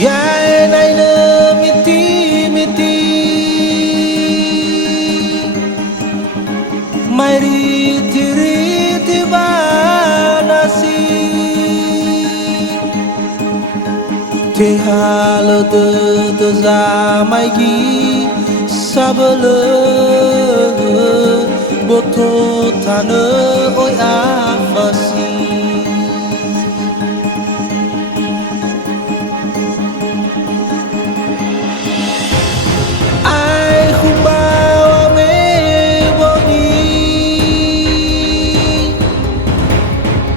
Ya naina miti miti Mairi tiri tibanasi Te halo de zamaigi sabele Boto tane oi afasi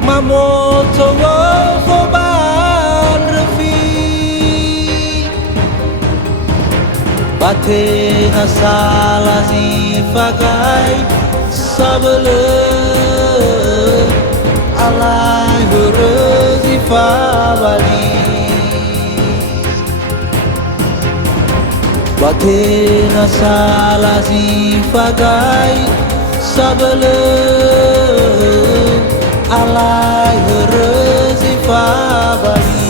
Mamoto wo ban refi Bate na sala zifagai sabele alai hore zifabali Bate na sala zifagai sabele alai herezi fabali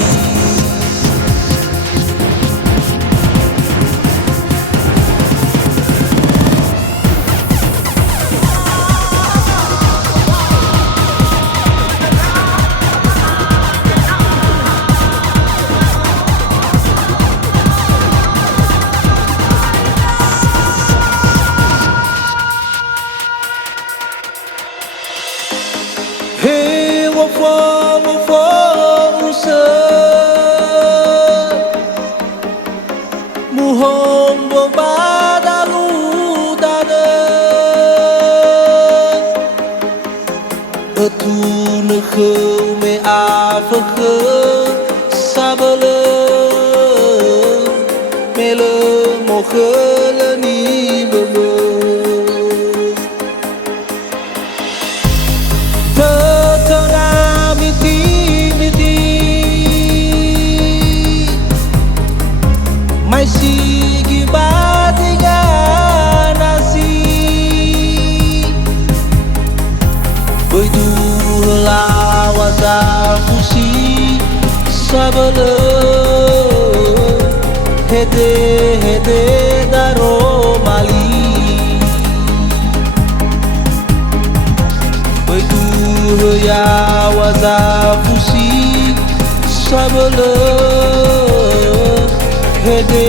wo fo usa muhong bo badalu dana etu ne kheu me afa kheu sabele mele mo khele ni bebe Mai sigi badiga nasi Oi du lawa za fusi sabele hede daro mali Oi du ya waza fusi sabele hede